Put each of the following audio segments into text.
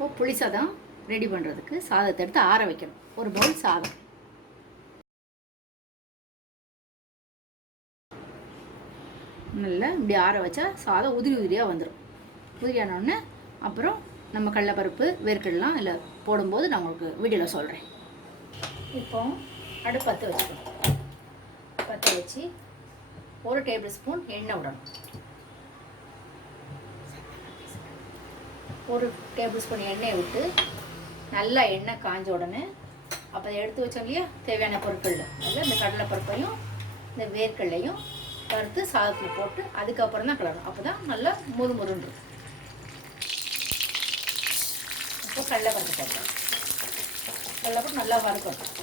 இப்போது புளி சாதம் ரெடி பண்ணுறதுக்கு சாதத்தை எடுத்து ஆற வைக்கணும். ஒரு பவுல் சாதம். நல்லா இப்படி ஆற வச்சா சாதம் உதிரி உதிரியாக வந்துடும். உதிரியானோடனே அப்புறம் நம்ம கடலைப்பருப்பு வேர்க்கடலாம் இல்லை போடும்போது நான் உங்களுக்கு வீடியோவில் சொல்கிறேன். இப்போ அடுப்பு பற்ற வச்சுக்கணும். பற்ற வச்சு 1 டேபிள் ஸ்பூன் எண்ணெய் விடணும். 1 டேபிள் ஸ்பூன் எண்ணெயை விட்டு நல்லா எண்ணெய் காஞ்ச உடனே அப்போ எடுத்து வச்சோம் இல்லையா தேவையான பொருட்கள் அதில் இந்த கடலைப்பருப்பையும் இந்த வேர்க்கடலையும் வறுத்து சாதத்தில் போட்டு அதுக்கப்புறம் தான் கிளறணும். அப்போ தான் நல்லா முறுமுறுன்னு இருக்கும். இப்போ கடலைப்பருப்பு போட்டோம். கடலைப்பருப்பு நல்லா வறுக்கணும்.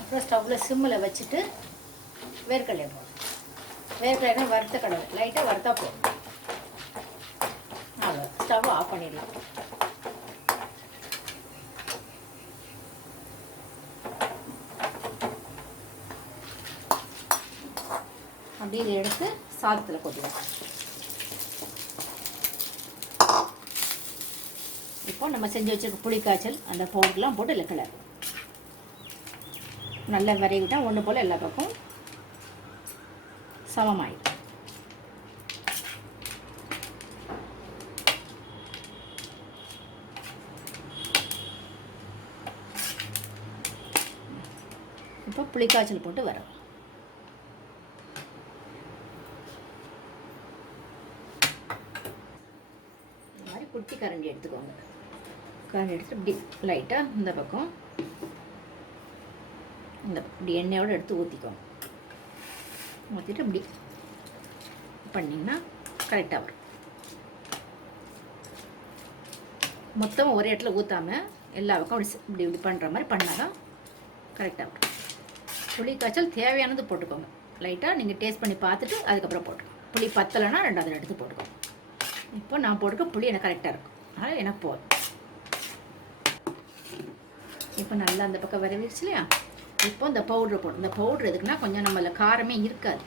அப்புறம் ஸ்டவ்வில் சிம்மில் வச்சுட்டு வேர்க்கடலை போடணும். வேர்க்கடலை வறுத்த கடலை லைட்டாக வறுத்தா போடும். அவ்வளோ ஸ்டவ் ஆஃப் பண்ணிடலாம். அப்படியே இதை எடுத்து சாதத்தில் கொட்டிடலாம். இப்போ நம்ம செஞ்சு வச்சுருக்க புளிக்காய்ச்சல் அந்த பவுடர்லாம் போட்டு இல்லை கிளறு நல்லா விரைவிட்டால் ஒன்று போல் எல்லா பக்கம் சமமாயிடும். இப்போ புளிக்காய்ச்சல் போட்டு வரும். இந்த மாதிரி குட்டி கரண்டி எடுத்துக்கோங்க. கரண்டி எடுத்து இப்படி லைட்டாக இந்த பக்கம் இப்படி எண்ணெயோடு எடுத்து ஊற்றிக்கோங்க. ஊற்றிட்டு இப்படி பண்ணிங்கன்னா கரெக்டாக வரும். மொத்தமாக ஒரே இடத்துல ஊற்றாமல் எல்லா பக்கம் இப்படி இப்படி பண்ணுற மாதிரி பண்ணால் தான் கரெக்டாக வரும். புளி காய்ச்சல் தேவையானது போட்டுக்கோங்க. லைட்டாக நீங்கள் டேஸ்ட் பண்ணி பார்த்துட்டு அதுக்கப்புறம் போட்டுக்கோங்க. புளி பத்தலைன்னா 2வது எடுத்து போட்டுக்கோங்க. இப்போ நான் போட்டுக்க புளி எனக்கு கரெக்டாக இருக்கும். அதனால் எனக்கு போதும். இப்போ நல்லா அந்த பக்கம் வரவிடுச்சு இல்லையா? இப்போ இந்த பவுட்ரு போடும். இந்த பவுட்ரு எதுக்குன்னா கொஞ்சம் நம்மள காரமே இருக்காது.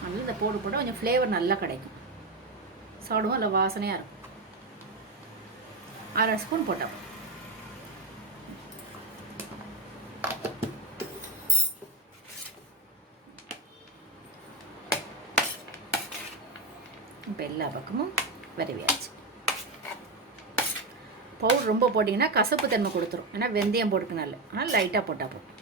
அதனால் இந்த பவுட்ரு போட்டால் கொஞ்சம் ஃப்ளேவர் நல்லா கிடைக்கும். சாப்பிடுவோம் இல்லை வாசனையாக இருக்கும். 1/2 ஸ்பூன் போட்டால் இப்போ எல்லா பக்கமும் விரவியாச்சு. பவுடர் ரொம்ப போட்டிங்கன்னா கசப்பு தன்மை கொடுத்துரும். ஏன்னா வெந்தயம் போட்டுக்கனால. ஆனால் லைட்டாக போட்டால் போதும்.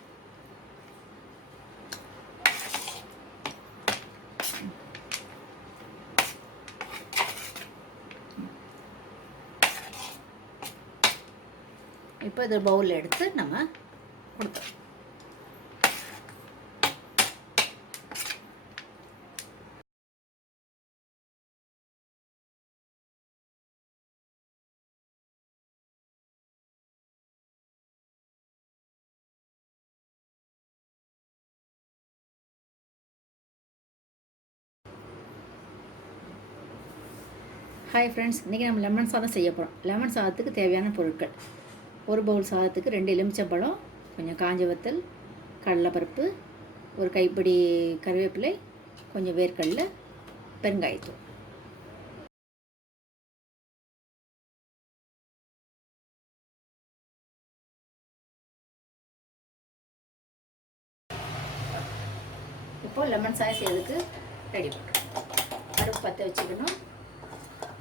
இப்போ இது பவுலில் எடுத்து நம்ம கொடுத்தோம். ஹாய் ஃப்ரெண்ட்ஸ், இன்றைக்கி நம்ம லெமன் சாதம் செய்ய போகிறோம். லெமன் சாதத்துக்கு தேவையான பொருட்கள்: 1 பவுல் சாதத்துக்கு 2 எலுமிச்சம்பழம், கொஞ்சம் காஞ்ச வத்தல், கடலைப்பருப்பு, ஒரு கைப்பிடி கருவேப்பிலை, கொஞ்சம் வேர்க்கடலை, பெருங்காயத்தூள். இப்போது லெமன் சாதம் செய்யறதுக்கு ரெடி பண்ணுறோம். அடுப்பு பற்ற வச்சுக்கணும்.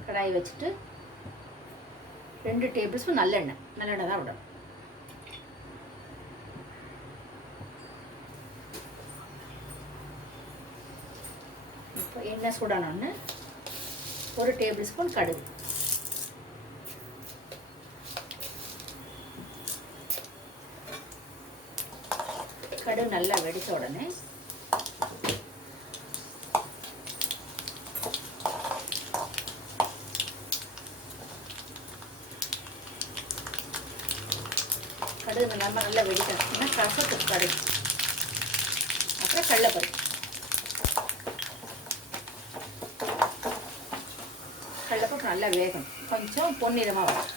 கடாய் வச்சுட்டு 2 டேபிள் ஸ்பூன் நல்லெண்ணெய் தான் விடணும். இப்போ எண்ணெய் சூடானோன்னு 1 டேபிள் ஸ்பூன் கடுகு, கடுகு நல்லா வெடித்த உடனே கடுகு நம்ம நல்லா வெடிக்கணும். கசத்துக்கு கடுகு. அப்புறம் கடலைப்பருப்பு. கடலைப்பருப்பு நல்லா வேகணும். கொஞ்சம் பொன்னிறமாக வரும்.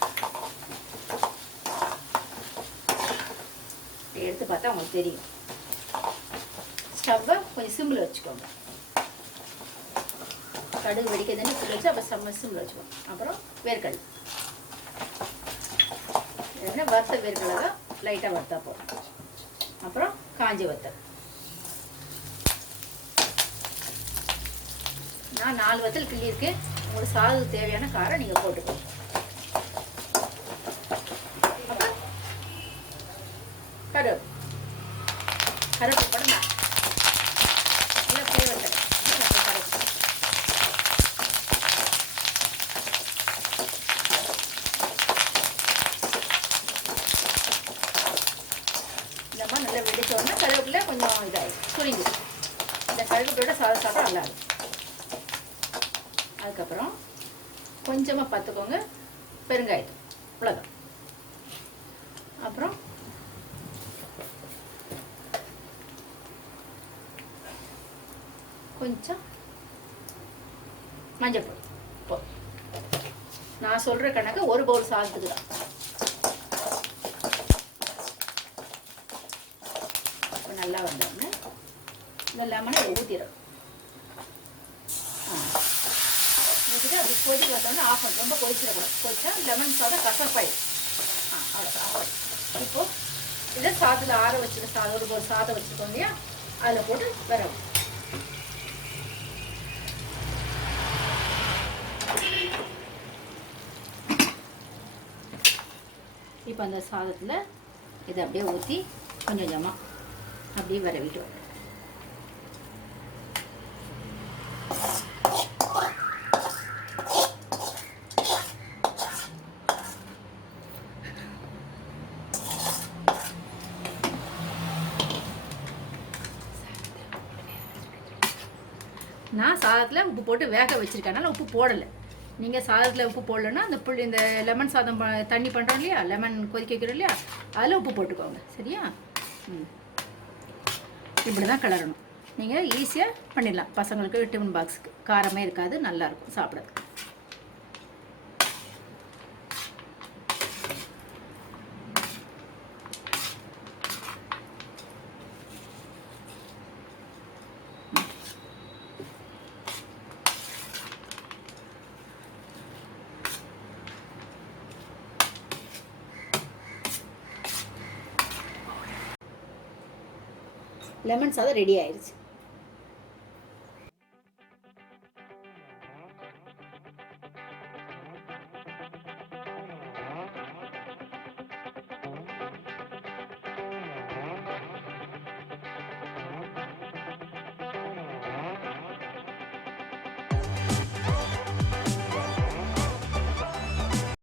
எடுத்து பார்த்தா உங்களுக்கு தெரியும். ஸ்டவ்வை கொஞ்சம் சிம்மில் வச்சுக்கோங்க. கடுகு வெடிக்கிறதுன்னு சிம்மில் வச்சு அப்புறம் சிம்மில் வச்சுக்கோங்க. அப்புறம் வேர்க்கடலை வறுத்த வேர்க்கடலை தான் லைட்டாக வறுத்தா போதும். அப்புறம் காஞ்சி வத்தல். நான் 4 வத்தல் கிள்ளியிருக்கேன். உங்களுக்கு சாதத்துக்கு தேவையான காரம் நீங்கள் போட்டுக்கோங்க. அப்புறம் கருவேப்பிலை போட நல்லா ஃப்ளேவர் தரும். இந்த மாதிரி நல்லா வெடிச்சோன்னா கருவேப்பிலை கொஞ்சம் இதாகிடும், சுருங்கி. இந்த கருவேப்பிலையோட சாதம் சாப்பிட நல்லா இருக்கும். அதுக்கப்புறம் கொஞ்சமாக பார்த்துக்கோங்க பெருங்காயத்தூள், அவ்வளோதான். அப்புறம் கொஞ்சம் மஞ்சள் பொடி. நான் சொல்கிற கணக்கு 1 பவுல் சாதத்துக்கு தான். இப்போ நல்லா வந்தோடனே இந்த லெமனை ஊற்றிடும். ஊற்றிட்டு அப்படி கொதிக்க வந்தோடனே ஆஃப் பண்ணணும். ரொம்ப கொதிச்சிடக்கூடாது. கொதிச்சா லெமன் சாதம் கசப்பாயிடும். அவ்வளோதான். இப்போது இதை சாதத்தில் ஆற வச்சுருக்க சாதம் 1 பவுல் சாதம் வச்சுருக்கோம் இல்லையா, அதில் போட்டு வரவும். இப்போ அந்த சாதத்தில் இதை அப்படியே ஊற்றி கொஞ்சம் கொஞ்சமாக அப்படியே வரவிட்டோம். நான் சாதத்தில் உப்பு போட்டு வேக வச்சுருக்கேனால உப்பு போடலை. நீங்கள் சாதத்தில் உப்பு போடலன்னா இந்த லெமன் சாதம் தண்ணி பண்ணுறோம் இல்லையா, லெமன் கொதிக்க வைக்கிறோம் இல்லையா, அதில் உப்பு போட்டுக்கோங்க. சரியா? இப்படி தான் கிளறணும். நீங்கள் ஈஸியாக பண்ணிடலாம். பசங்களுக்கு டிஃபன் பாக்ஸுக்கு காரமே இருக்காது, நல்லாயிருக்கும் சாப்பிட்றதுக்கு. லெமன் சாதம் ரெடி ஆயிடுச்சு.